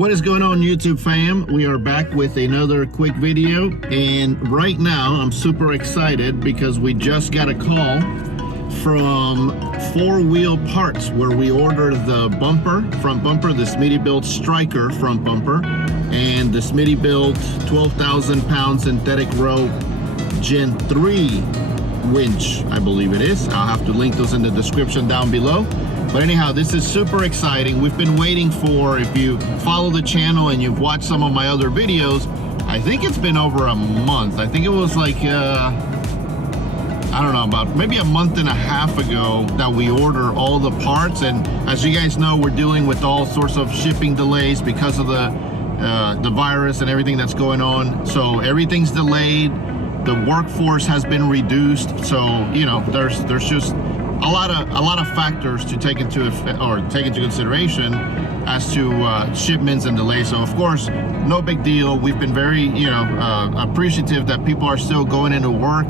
What is going on, YouTube fam? We are back with another quick video, and right now I'm super excited because we just got a call from 4-Wheel Parts where we ordered the bumper, front bumper, the Smittybilt Stryker front bumper, and the Smittybilt 12,000 pound synthetic rope Gen 3 winch, I believe it is. I'll have to link those in the description down below. But anyhow, this is super exciting. We've been waiting for, if you follow the channel and you've watched some of my other videos, I think it's been over a month. I think it was like, I don't know, about maybe a month and a half ago that we ordered all the parts. And as you guys know, we're dealing with all sorts of shipping delays because of the virus and everything that's going on. So everything's delayed. The workforce has been reduced. So, you know, there's just a lot of factors to take into consideration as to shipments and delays. So of course, no big deal. We've been very, appreciative that people are still going into work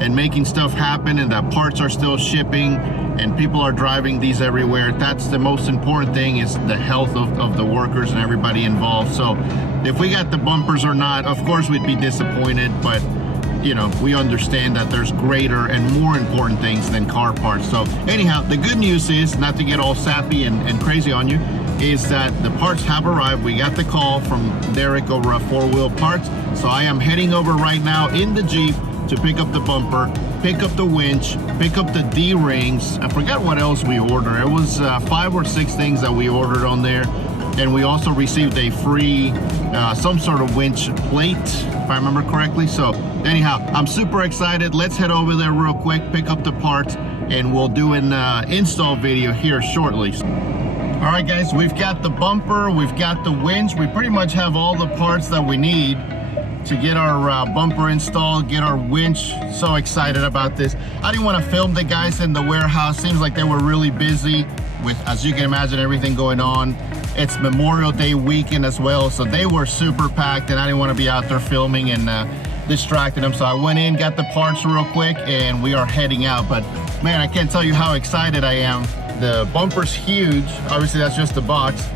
and making stuff happen, and that parts are still shipping and people are driving these everywhere. That's the most important thing, is the health of the workers and everybody involved. So if we got the bumpers or not, of course we'd be disappointed, but you know, we understand that there's greater and more important things than car parts. So anyhow, the good news is, not to get all sappy and crazy on you, is that the parts have arrived. We got the call from Derek over at 4-Wheel Parts. So I am heading over right now in the Jeep to pick up the bumper, pick up the winch, pick up the D-rings. I forgot what else we ordered. It was 5 or 6 things that we ordered on there. And we also received a free, some sort of winch plate, if I remember correctly. So anyhow, I'm super excited. Let's head over there real quick, pick up the parts, and we'll do an install video here shortly. All right, guys, we've got the bumper, we've got the winch. We pretty much have all the parts that we need to get our bumper installed, get our winch. So excited about this. I didn't want to film the guys in the warehouse. Seems like they were really busy with, as you can imagine, everything going on. It's Memorial Day weekend as well, so they were super packed, and I didn't want to be out there filming and distracting them. So I went in, got the parts real quick, and we are heading out. But man, I can't tell you how excited I am. The bumper's huge. Obviously, that's just the box.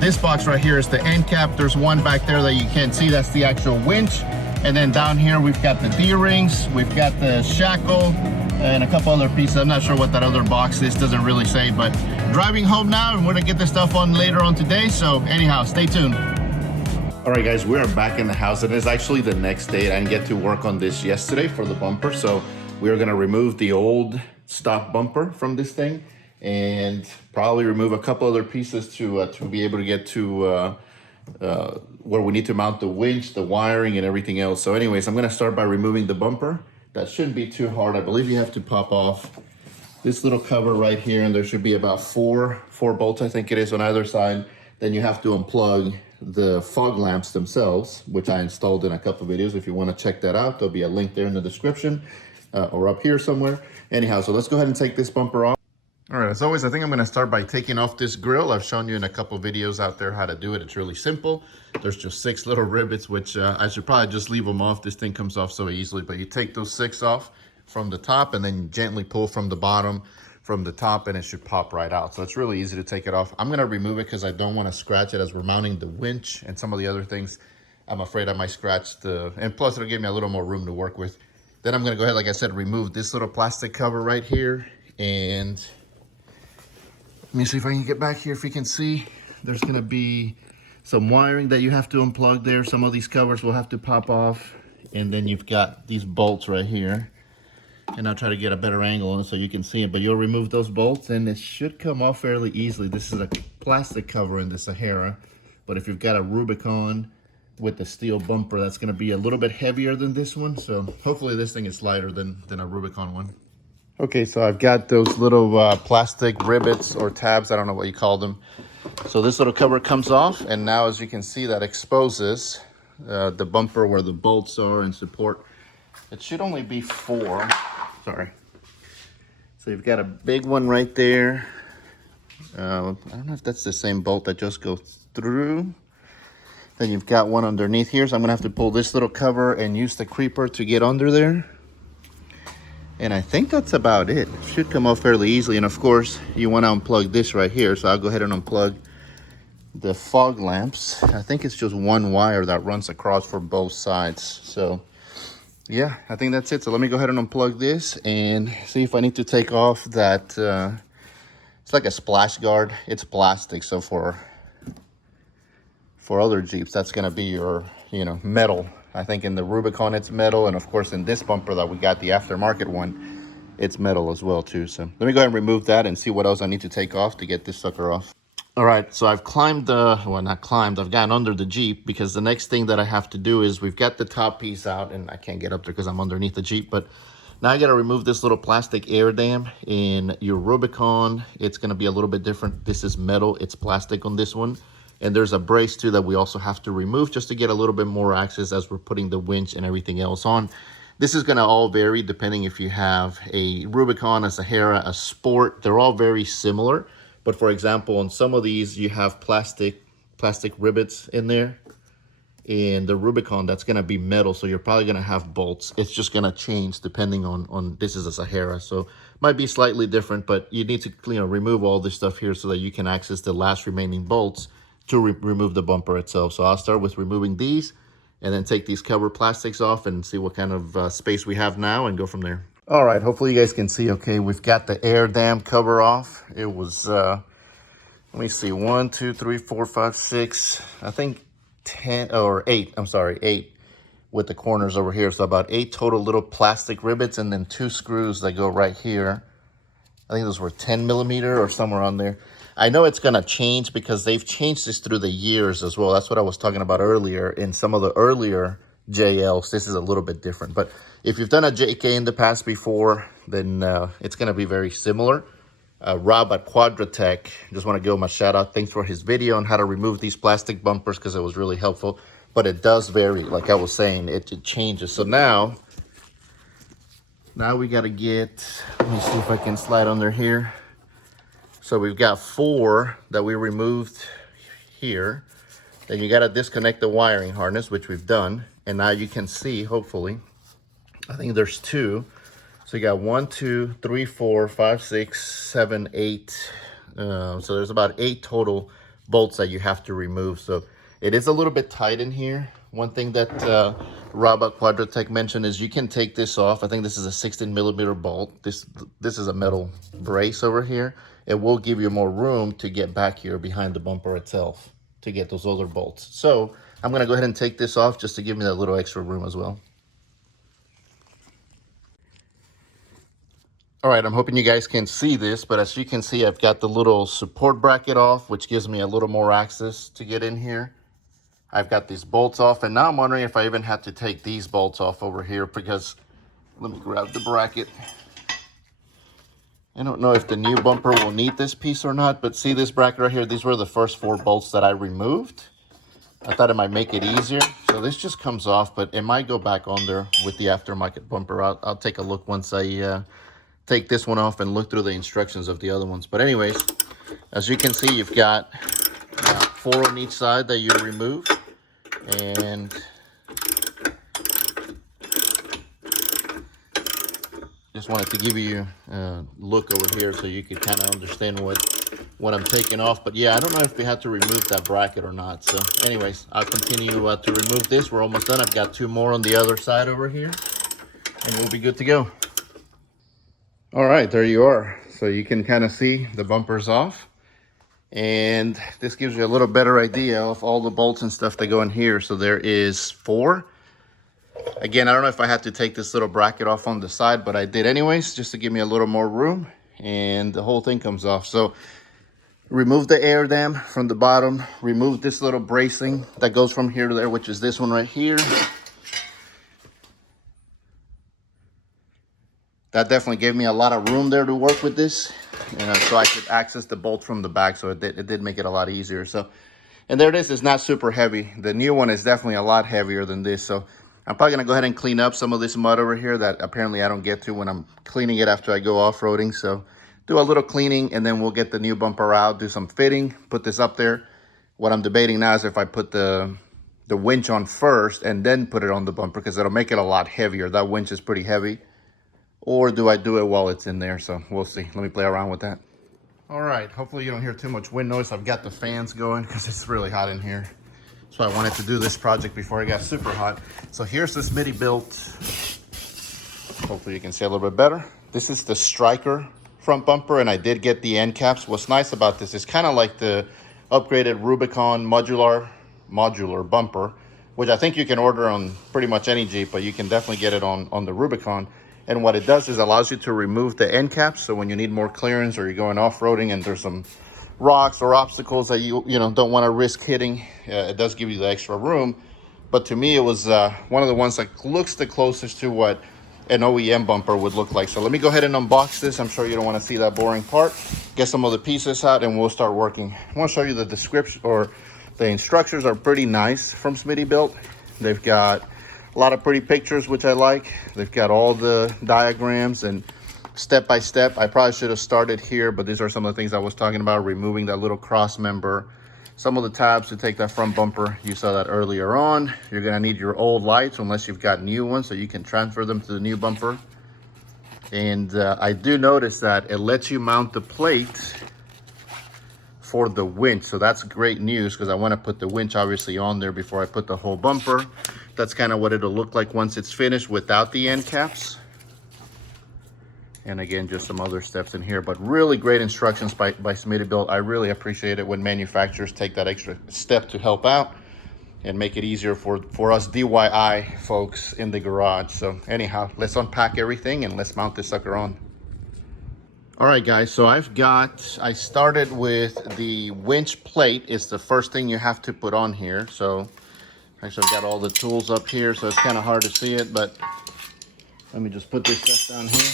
This box right here is the end cap. There's one back there that you can't see. That's the actual winch. And then down here, we've got the D-rings, we've got the shackle, and a couple other pieces. I'm not sure what that other box is, doesn't really say, but driving home now, and we're gonna get this stuff on later on today. So anyhow, stay tuned. All right, guys, we are back in the house, and it's actually the next day. I didn't get to work on this yesterday for the bumper, so we are gonna remove the old stock bumper from this thing and probably remove a couple other pieces to be able to get to where we need to mount the winch, the wiring, and everything else. So anyways, I'm gonna start by removing the bumper. That shouldn't be too hard. I believe you have to pop off this little cover right here, and there should be about four bolts, I think it is, on either side. Then you have to unplug the fog lamps themselves, which I installed in a couple of videos. If you want to check that out, there'll be a link there in the description or up here somewhere. Anyhow, so let's go ahead and take this bumper off. All right, as always, I think I'm going to start by taking off this grill. I've shown you in a couple of videos out there how to do it. It's really simple. There's just 6 little rivets, which I should probably just leave them off. This thing comes off so easily, but you take those 6 off from the top and then you gently pull from the bottom, from the top, and it should pop right out. So it's really easy to take it off. I'm going to remove it because I don't want to scratch it as we're mounting the winch and some of the other things. I'm afraid I might scratch and plus it'll give me a little more room to work with. Then I'm going to go ahead, like I said, remove this little plastic cover right here, and let me see if I can get back here. If you can see, there's going to be some wiring that you have to unplug there. Some of these covers will have to pop off. And then you've got these bolts right here. And I'll try to get a better angle on it so you can see it. But you'll remove those bolts and it should come off fairly easily. This is a plastic cover in the Sahara. But if you've got a Rubicon with the steel bumper, that's going to be a little bit heavier than this one. So hopefully this thing is lighter than a Rubicon one. Okay, so I've got those little plastic rivets or tabs, I don't know what you call them. So this little cover comes off, and now as you can see, that exposes the bumper where the bolts are and support. It should only be 4, sorry. So you've got a big one right there. I don't know if that's the same bolt that just goes through. Then you've got one underneath here, so I'm gonna have to pull this little cover and use the creeper to get under there. And I think that's about it. It should come off fairly easily. And of course, you want to unplug this right here. So I'll go ahead and unplug the fog lamps. I think it's just one wire that runs across for both sides. So yeah, I think that's it. So let me go ahead and unplug this and see if I need to take off that. It's like a splash guard. It's plastic, so for other Jeeps, that's gonna be your, you know, metal. I think in the Rubicon it's metal, and of course in this bumper that we got, the aftermarket one, it's metal as well too. So let me go ahead and remove that and see what else I need to take off to get this sucker off. All right, so I've climbed the, well, not climbed, I've gotten under the Jeep, because the next thing that I have to do is we've got the top piece out, and I can't get up there because I'm underneath the Jeep, but now I got to remove this little plastic air dam. In your Rubicon, it's going to be a little bit different. This is metal, it's plastic on this one. And there's a brace too that we also have to remove just to get a little bit more access as we're putting the winch and everything else on. This is going to all vary depending if you have a Rubicon, a Sahara, a Sport. They're all very similar. But for example, on some of these, you have plastic rivets in there. In the Rubicon, that's going to be metal, so you're probably going to have bolts. It's just going to change depending on this is a Sahara, so might be slightly different, but you need to, you know, remove all this stuff here so that you can access the last remaining bolts to remove the bumper itself. So I'll start with removing these and then take these cover plastics off and see what kind of space we have now and go from there. All right, hopefully you guys can see okay. We've got the air dam cover off. It was, let me see, 1, 2, 3, 4, 5, 6, I think 10 or 8, I'm sorry, 8 with the corners over here. So about 8 total little plastic rivets and then 2 screws that go right here. I think those were 10 millimeter or somewhere on there. I know it's gonna change because they've changed this through the years as well. That's what I was talking about earlier. In some of the earlier JLs, this is a little bit different. But if you've done a JK in the past before, then it's gonna be very similar. Rob at Quadratech, just want to give him a shout out. Thanks for his video on how to remove these plastic bumpers because it was really helpful. But it does vary, like I was saying, it changes. So now we got to get, let me see if I can slide under here. So we've got 4 that we removed here. Then you got to disconnect the wiring harness, which we've done. And now you can see, hopefully, I think there's 2. So you got 1, 2, 3, 4, 5, 6, 7, 8. So there's about 8 total bolts that you have to remove. So it is a little bit tight in here. One thing that Rob at Quadratech mentioned is you can take this off. I think this is a 16 millimeter bolt. This is a metal brace over here. It will give you more room to get back here behind the bumper itself to get those other bolts. So I'm gonna go ahead and take this off just to give me that little extra room as well. All right, I'm hoping you guys can see this, but as you can see, I've got the little support bracket off, which gives me a little more access to get in here. I've got these bolts off, and now I'm wondering if I even have to take these bolts off over here because, let me grab the bracket. I don't know if the new bumper will need this piece or not, but see this bracket right here? These were the first 4 bolts that I removed. I thought it might make it easier. So this just comes off, but it might go back on there with the aftermarket bumper. I'll take a look once I take this one off and look through the instructions of the other ones. But anyways, as you can see, you've got 4 on each side that you remove. And just wanted to give you a look over here so you could kind of understand what I'm taking off. But yeah, I don't know if we have to remove that bracket or not. So anyways, I'll continue to remove this. We're almost done. I've got 2 more on the other side over here and we'll be good to go. All right, there you are. So you can kind of see the bumpers off. And this gives you a little better idea of all the bolts and stuff that go in here. So there is 4. Again, I don't know if I had to take this little bracket off on the side, but I did anyways, just to give me a little more room. And the whole thing comes off. So remove the air dam from the bottom. Remove this little bracing that goes from here to there, which is this one right here. That definitely gave me a lot of room there to work with this, so I could access the bolt from the back. So it did make it a lot easier. So, and there it is. It's not super heavy. The new one is definitely a lot heavier than this. So I'm probably gonna go ahead and clean up some of this mud over here that apparently I don't get to when I'm cleaning it after I go off-roading. So do a little cleaning and then we'll get the new bumper out, do some fitting, put this up there. What I'm debating now is if I put the winch on first and then put it on the bumper, because it'll make it a lot heavier. That winch is pretty heavy. Or do I do it while it's in there? So we'll see. Let me play around with that. All right, hopefully you don't hear too much wind noise. I've got the fans going because it's really hot in here. So I wanted to do this project before it got super hot. So here's the Smittybilt. Hopefully you can see a little bit better. This is the Stryker front bumper, and I did get the end caps. What's nice about this is kind of like the upgraded Rubicon modular bumper, which I think you can order on pretty much any Jeep, but you can definitely get it on the Rubicon. And what it does is allows you to remove the end caps. So when you need more clearance or you're going off-roading and there's some rocks or obstacles that you don't want to risk hitting, it does give you the extra room. But to me, it was one of the ones that looks the closest to what an OEM bumper would look like. So let me go ahead and unbox this. I'm sure you don't want to see that boring part. Get some of the pieces out and we'll start working. I want to show you the description, or the instructions are pretty nice from Smittybilt. They've got a lot of pretty pictures, which I like. They've got all the diagrams and step by step. I probably should have started here, but these are some of the things I was talking about: removing that little cross member, some of the tabs to take that front bumper. You saw that earlier on. You're gonna need your old lights unless you've got new ones, so you can transfer them to the new bumper. And I do notice that it lets you mount the plate for the winch, so that's great news, because I want to put the winch obviously on there before I put the whole bumper. That's kind of what it'll look like once it's finished without the end caps. And again, just some other steps in here, but really great instructions by Smittybilt. I really appreciate it when manufacturers take that extra step to help out and make it easier for us DIY folks in the garage. So anyhow, let's unpack everything and let's mount this sucker on. All right, guys, so I started with the winch plate. It's the first thing you have to put on here. So actually I've got all the tools up here, so it's kind of hard to see it, but let me just put this stuff down here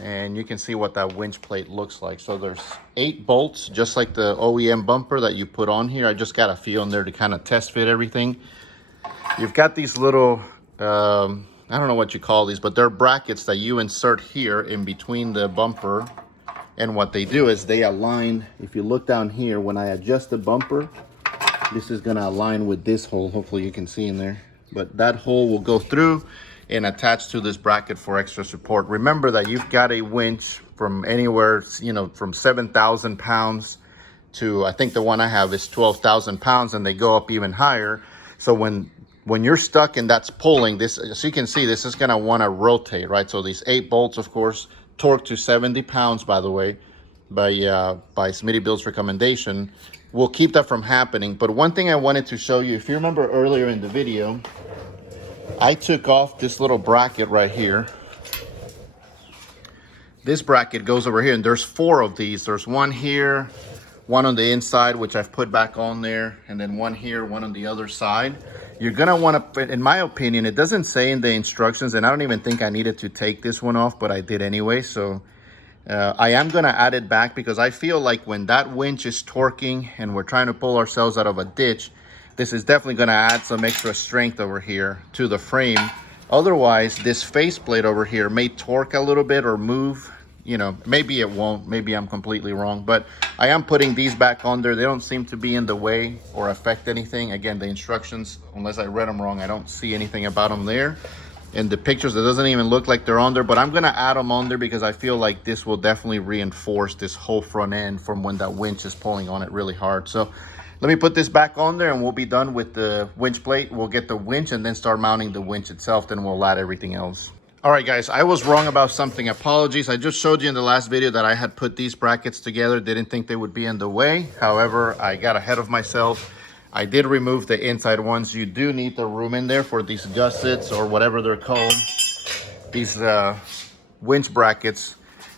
and you can see what that winch plate looks like. So there's 8 bolts, just like the OEM bumper that you put on here. I just got a few on there to kind of test fit everything. You've got these little, I don't know what you call these, but they're brackets that you insert here in between the bumper. And what they do is they align. If you look down here, when I adjust the bumper, this is gonna align with this hole. Hopefully you can see in there. But that hole will go through and attach to this bracket for extra support. Remember that you've got a winch from anywhere, from 7,000 pounds to, I think the one I have is 12,000 pounds, and they go up even higher. So when you're stuck and that's pulling this, as you can see, this is gonna wanna rotate, right? So these 8 bolts, of course, torqued to 70 pounds, by the way, by Smittybilt's recommendation, will keep that from happening. But one thing I wanted to show you, if you remember earlier in the video, I took off this little bracket right here. This bracket goes over here, and there's 4 of these. There's one here, one on the inside, which I've put back on there, and then one here, one on the other side. You're gonna wanna, in my opinion, it doesn't say in the instructions, and I don't even think I needed to take this one off, but I did anyway. So I am gonna add it back, because I feel like when that winch is torquing and we're trying to pull ourselves out of a ditch, this is definitely gonna add some extra strength over here to the frame. Otherwise, this faceplate over here may torque a little bit or move. Maybe it won't, maybe I'm completely wrong, but I am putting these back on there. They don't seem to be in the way or affect anything. Again, the instructions, unless I read them wrong, I don't see anything about them there. In the pictures, it doesn't even look like they're on there, but I'm gonna add them on there because I feel like this will definitely reinforce this whole front end from when that winch is pulling on it really hard. So let me put this back on there and we'll be done with the winch plate. We'll get the winch and then start mounting the winch itself, then we'll add everything else. All right, guys, I was wrong about something. Apologies. I just showed you in the last video that I had put these brackets together. Didn't think they would be in the way. However, I got ahead of myself. I did remove the inside ones. You do need the room in there for these gussets or whatever they're called. These winch brackets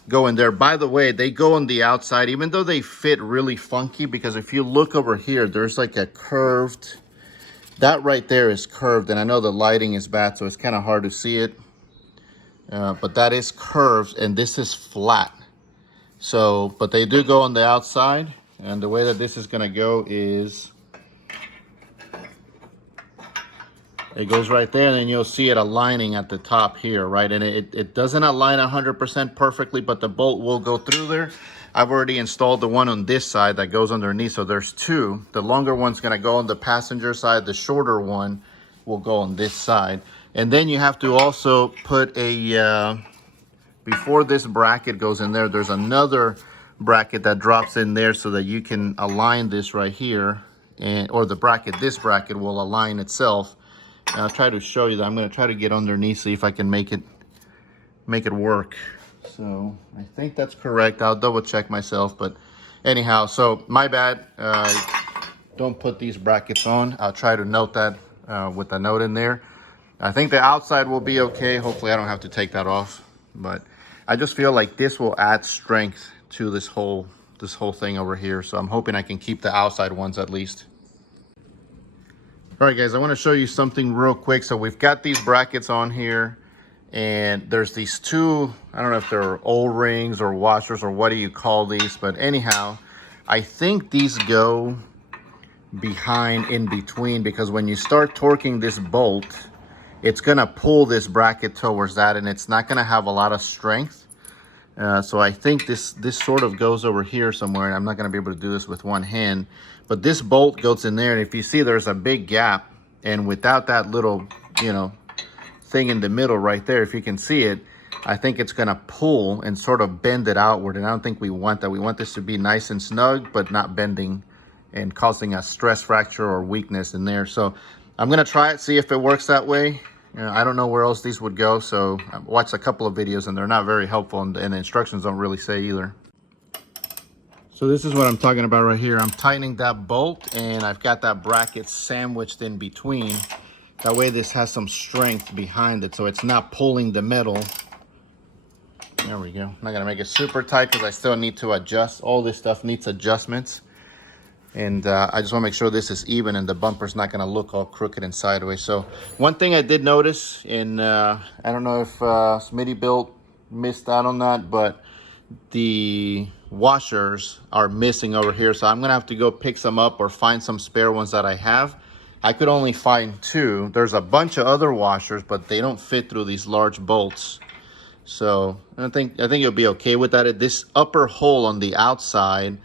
go in there. By the way, they go on the outside, even though they fit really funky, because if you look over here, there's like a curved, that right there is curved. And I know the lighting is bad, so it's kind of hard to see it. But that is curved and this is flat. So, but they do go on the outside, and the way that this is gonna go is it goes right there, and then you'll see it aligning at the top here, right? And it doesn't align 100% perfectly, but the bolt will go through there. I've already installed the one on this side that goes underneath, so there's 2. The longer one's gonna go on the passenger side, the shorter one will go on this side. And then you have to also put a, before this bracket goes in there, there's another bracket that drops in there so that you can align this right here, and or the bracket, this bracket will align itself. And I'll try to show you that. I'm going to try to get underneath, see if I can make it work. So I think that's correct. I'll double check myself, but anyhow, so my bad. Don't put these brackets on. I'll try to note that with a note in there. I think the outside will be okay. Hopefully I don't have to take that off, but I just feel like this will add strength to this whole thing over here. So I'm hoping I can keep the outside ones at least. All right, guys, I want to show you something real quick. So we've got these brackets on here, and there's these two, I don't know if they're O-rings or washers or what do you call these, but anyhow, I think these go behind in between, because when you start torquing this bolt, it's gonna pull this bracket towards that, and it's not gonna have a lot of strength. So I think this sort of goes over here somewhere. I'm not gonna be able to do this with one hand, but this bolt goes in there, and if you see, there's a big gap, and without that little, you know, thing in the middle right there, if you can see it, I think it's gonna pull and sort of bend it outward, and I don't think we want that. We want this to be nice and snug, but not bending and causing a stress fracture or weakness in there. So I'm gonna try it, see if it works that way. I don't know where else these would go, so I've watched a couple of videos and they're not very helpful, and the instructions don't really say either. So this is what I'm talking about right here. I'm tightening that bolt, and I've got that bracket sandwiched in between. That way this has some strength behind it, so it's not pulling the metal. There we go. I'm not gonna make it super tight because I still need to adjust. All this stuff needs adjustments. And I just want to make sure this is even and the bumper's not going to look all crooked and sideways. So one thing I did notice, and I don't know if Smittybilt missed out on that, but the washers are missing over here. So I'm going to have to go pick some up or find some spare ones that I have. I could only find two. There's a bunch of other washers, but they don't fit through these large bolts. So I think you'll be okay with that. This upper hole on the outside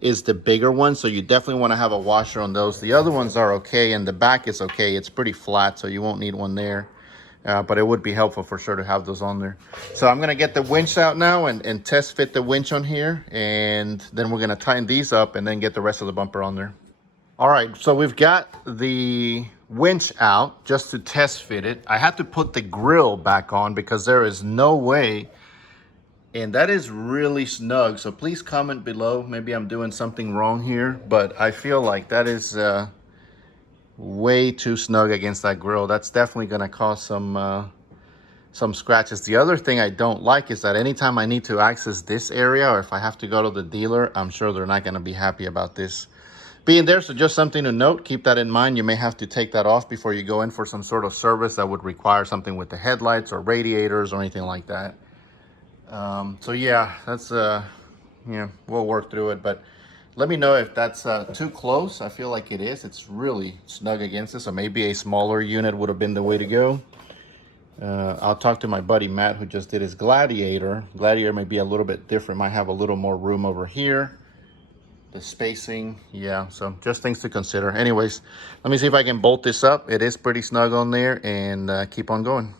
is the bigger one, so you definitely want to have a washer on those. The other ones are okay, and the back is okay. It's pretty flat, so you won't need one there, but it would be helpful for sure to have those on there. So I'm going to get the winch out now and test fit the winch on here, and then we're going to tighten these up and then get the rest of the bumper on there. All right, so we've got the winch out just to test fit it. I had to put the grill back on because there is no way. And that is really snug, so please comment below. Maybe I'm doing something wrong here, but I feel like that is way too snug against that grill. That's definitely gonna cause some scratches. The other thing I don't like is that anytime I need to access this area, or if I have to go to the dealer, I'm sure they're not gonna be happy about this being there. So just something to note, keep that in mind. You may have to take that off before you go in for some sort of service that would require something with the headlights or radiators or anything like that. So yeah, that's yeah, we'll work through it, but let me know if that's too close. I feel like it is. It's really snug against it, so maybe a smaller unit would have been the way to go. I'll talk to my buddy Matt, who just did his Gladiator. Gladiator may be a little bit different, might have a little more room over here. The spacing, yeah, so just things to consider. Anyways, let me see if I can bolt this up. It is pretty snug on there, and keep on going.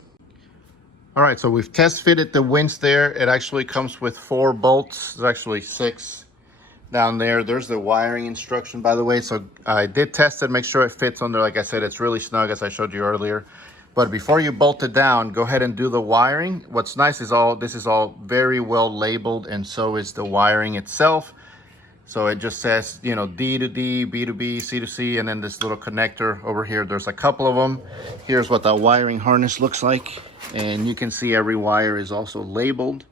All right, so we've test fitted the winch there. It actually comes with 4 bolts. There's actually 6 down there. There's the wiring instruction, by the way. So I did test it, make sure it fits on there. Like I said, it's really snug, as I showed you earlier. But before you bolt it down, go ahead and do the wiring. What's nice is this is all very well labeled, and so is the wiring itself. So it just says, you know, D to D, B to B, C to C, and then this little connector over here. There's a couple of them. Here's what that wiring harness looks like. And you can see every wire is also labeled.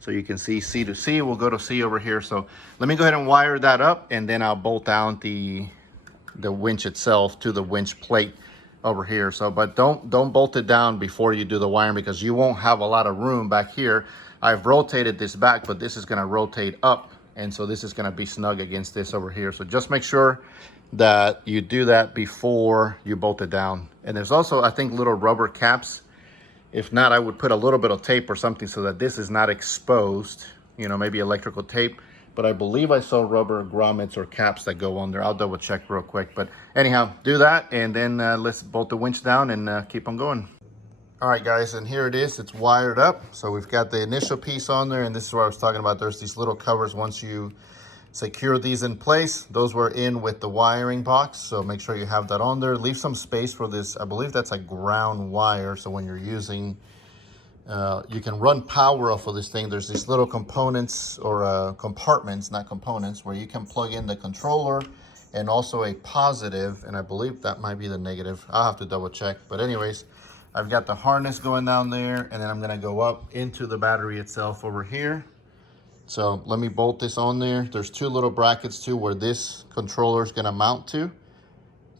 So you can see C to C. We'll go to C over here. So let me go ahead and wire that up, and then I'll bolt down the winch itself to the winch plate over here. So, but don't bolt it down before you do the wiring, because you won't have a lot of room back here. I've rotated this back, but this is going to rotate up. And so this is going to be snug against this over here. So just make sure that you do that before you bolt it down. And there's also, I think, little rubber caps. If not, I would put a little bit of tape or something so that this is not exposed, you know, maybe electrical tape. But I believe I saw rubber grommets or caps that go on there. I'll double check real quick. But anyhow, do that, and then let's bolt the winch down and keep on going. All right, guys, and here it is. It's wired up. So we've got the initial piece on there, and this is what I was talking about. There's these little covers. Once you secure these in place, those were in with the wiring box. So make sure you have that on there. Leave some space for this. I believe that's a ground wire. So when you're using, you can run power off of this thing. There's these little components or compartments, not components, where you can plug in the controller and also a positive. And I believe that might be the negative. I'll have to double check. But anyways, I've got the harness going down there, and then I'm gonna go up into the battery itself over here. So let me bolt this on there. There's two little brackets too where this controller is gonna mount to,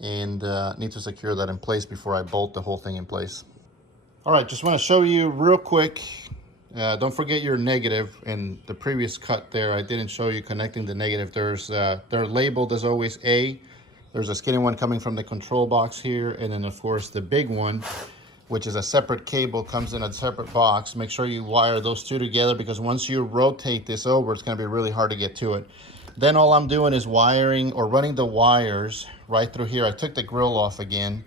and need to secure that in place before I bolt the whole thing in place. All right, just wanna show you real quick. Don't forget your negative. In the previous cut there, I didn't show you connecting the negative. They're labeled as always A. There's a skinny one coming from the control box here, and then of course the big one, which is a separate cable, comes in a separate box. Make sure you wire those two together, because once you rotate this over, it's gonna be really hard to get to it. Then all I'm doing is wiring or running the wires right through here. I took the grill off again,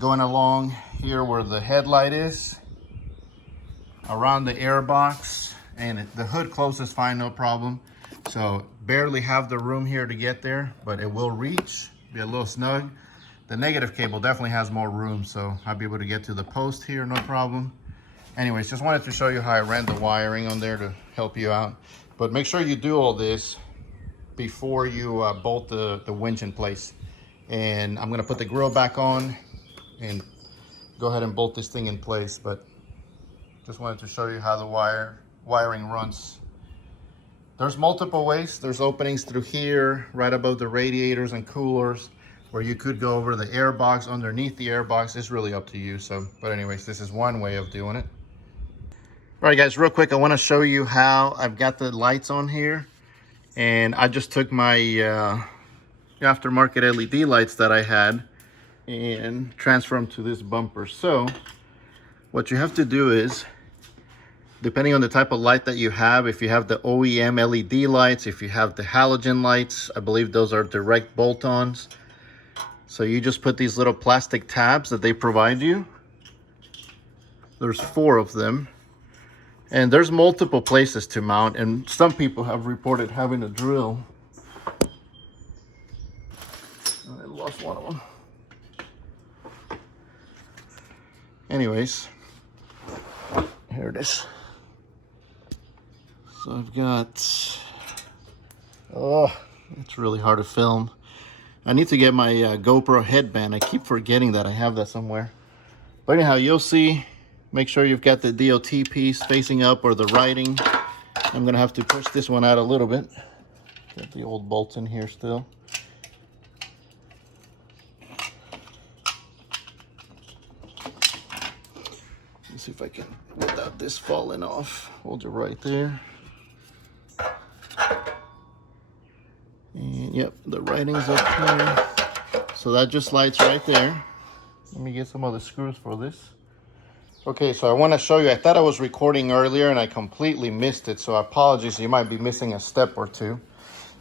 going along here where the headlight is, around the air box, and the hood closes fine, no problem. So barely have the room here to get there, but it will reach, be a little snug. The negative cable definitely has more room, so I'll be able to get to the post here, no problem. Anyways, just wanted to show you how I ran the wiring on there to help you out. But make sure you do all this before you bolt the winch in place. And I'm gonna put the grill back on and go ahead and bolt this thing in place. But just wanted to show you how the wiring runs. There's multiple ways. There's openings through here, right above the radiators and coolers, where you could go over the air box, underneath the air box. It's really up to you. So, but anyways, this is one way of doing it. All right, guys, real quick, I want to show you how I've got the lights on here. And I just took my aftermarket LED lights that I had and transfer them to this bumper. So what you have to do is, depending on the type of light that you have, if you have the OEM LED lights, if you have the halogen lights, I believe those are direct bolt-ons. So you just put these little plastic tabs that they provide you. There's 4 of them. And there's multiple places to mount, and some people have reported having a drill. I lost one of them. Anyways, here it is. So I've got, oh, it's really hard to film. I need to get my GoPro headband. I keep forgetting that I have that somewhere. But anyhow, you'll see, make sure you've got the DOT piece facing up or the writing. I'm gonna have to push this one out a little bit. Got the old bolts in here still. Let's see if I can, without this falling off. Hold it right there. And yep, the writing's up here. So that just lights right there. Let me get some other screws for this. Okay, so I want to show you, I thought I was recording earlier and I completely missed it. So apologies, you might be missing a step or two.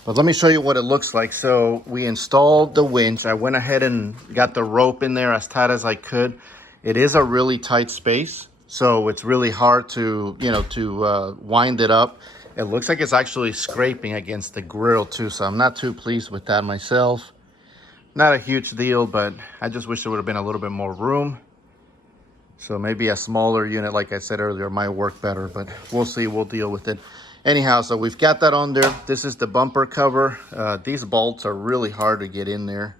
But let me show you what it looks like. So we installed the winch. I went ahead and got the rope in there as tight as I could. It is a really tight space, so it's really hard to, wind it up. It looks like it's actually scraping against the grill too, so I'm not too pleased with that myself. Not a huge deal, but I just wish there would have been a little bit more room. So maybe a smaller unit, like I said earlier, might work better, but we'll see, we'll deal with it. Anyhow, so we've got that on there. This is the bumper cover. These bolts are really hard to get in there.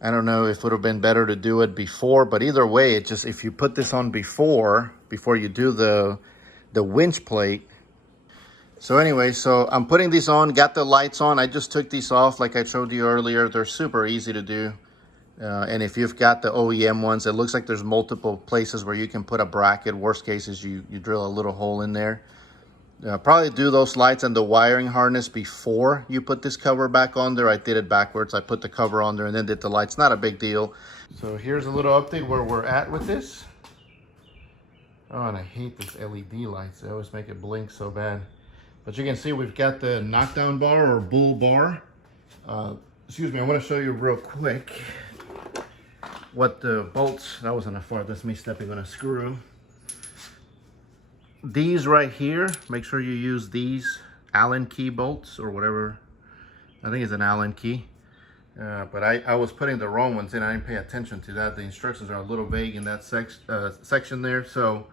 I don't know if it would have been better to do it before, but either way, it just, if you put this on before you do the winch plate. So anyway, so I'm putting these on, got the lights on. I just took these off like I showed you earlier. They're super easy to do. And if you've got the OEM ones, it looks like there's multiple places where you can put a bracket. Worst case is you drill a little hole in there. Probably do those lights and the wiring harness before you put this cover back on there. I did it backwards. I put the cover on there and then did the lights. Not a big deal. So here's a little update where we're at with this. Oh, and I hate this LED lights. They always make it blink so bad. But you can see we've got the knockdown bar or bull bar. Excuse me, I want to show you real quick. what the bolts, that wasn't a fart, that's me stepping on a screw. These right here, make sure you use these Allen key bolts or whatever. I think it's an Allen key. But I was putting the wrong ones in. I didn't pay attention to that. The instructions are a little vague in that section there. So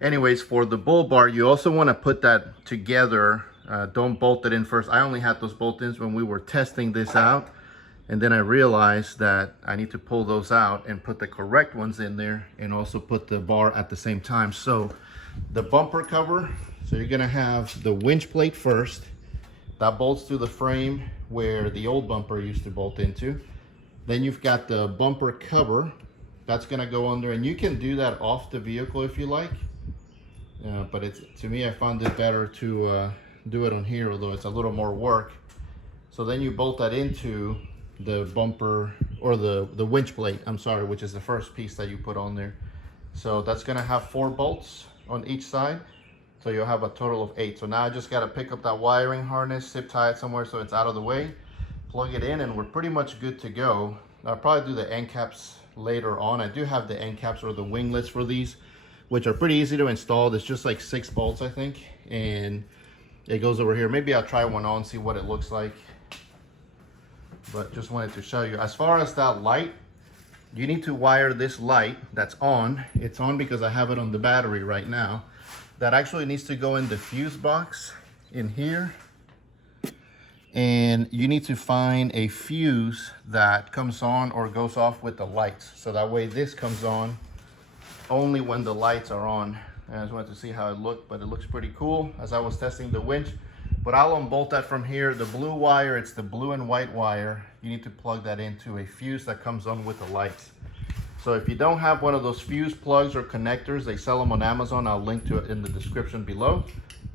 anyways, for the bull bar, you also want to put that together. Don't bolt it in first. I only had those bolt-ins when we were testing this out. And then I realized that I need to pull those out and put the correct ones in there and also put the bar at the same time. So the bumper cover, so you're going to have the winch plate first. That bolts to the frame where the old bumper used to bolt into. Then you've got the bumper cover. That's gonna go under, and you can do that off the vehicle if you like. But to me, I found it better to do it on here, although it's a little more work. So then you bolt that into the bumper, or the winch plate, I'm sorry, which is the first piece that you put on there. So that's gonna have 4 bolts on each side. So you'll have a total of 8. So now I just got to pick up that wiring harness, zip tie it somewhere so it's out of the way, plug it in, and we're pretty much good to go. I'll probably do the end caps later on. I do have the end caps or the winglets for these, which are pretty easy to install. There's just like 6 bolts, I think, and it goes over here. Maybe I'll try one on, see what it looks like. But just wanted to show you. As far as that light, you need to wire this light that's on. It's on because I have it on the battery right now. That actually needs to go in the fuse box in here. And you need to find a fuse that comes on or goes off with the lights. So that way this comes on only when the lights are on. I just wanted to see how it looked, but it looks pretty cool as I was testing the winch. But I'll unbolt that from here. The blue wire, it's the blue and white wire. You need to plug that into a fuse that comes on with the lights. So if you don't have one of those fuse plugs or connectors, they sell them on Amazon. I'll link to it in the description below.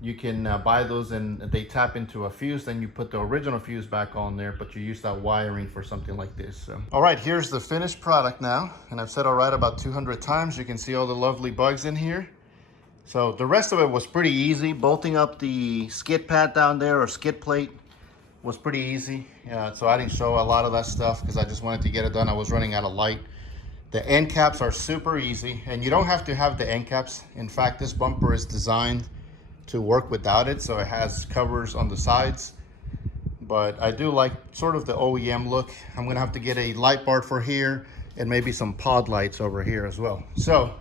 You can buy those and they tap into a fuse. Then you put the original fuse back on there, but you use that wiring for something like this. So. All right, here's the finished product now. And I've said all right about 200 times. You can see all the lovely bugs in here. So the rest of it was pretty easy. Bolting up the skid pad down there, or skid plate, was pretty easy. So I didn't show a lot of that stuff because I just wanted to get it done. I was running out of light. The end caps are super easy, and you don't have to have the end caps. In fact, this bumper is designed to work without it, so it has covers on the sides. But I do like sort of the OEM look. I'm gonna have to get a light bar for here and maybe some pod lights over here as well. So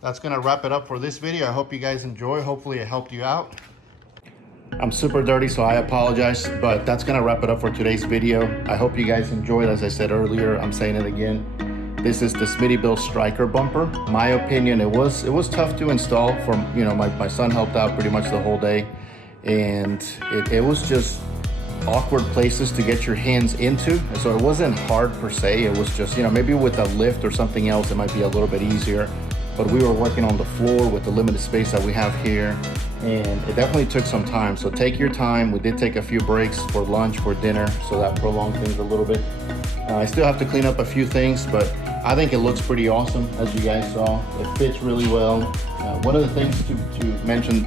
that's gonna wrap it up for this video. I hope you guys enjoy. Hopefully it helped you out. I'm super dirty, so I apologize, but that's gonna wrap it up for today's video. I hope you guys enjoyed. As I said earlier, I'm saying it again. This is the Smittybilt Stryker bumper. My opinion, it was tough to install. My son helped out pretty much the whole day, and it was just awkward places to get your hands into. So it wasn't hard per se. It was just, maybe with a lift or something else, it might be a little bit easier. But we were working on the floor with the limited space that we have here, and it definitely took some time. So take your time. We did take a few breaks for lunch, for dinner, so that prolonged things a little bit. I still have to clean up a few things, but I think it looks pretty awesome, as you guys saw. It fits really well. One of the things to mention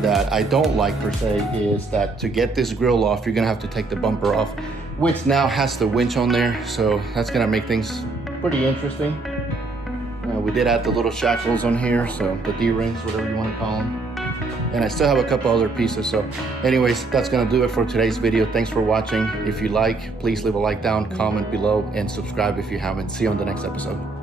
that I don't like per se is that to get this grill off, you're gonna have to take the bumper off, which now has the winch on there. So that's gonna make things pretty interesting. We did add the little shackles on here, so the D-rings, whatever you want to call them. And I still have a couple other pieces. So anyways, that's going to do it for today's video. Thanks for watching. If you like, please leave a like down, comment below, and subscribe if you haven't. See you on the next episode.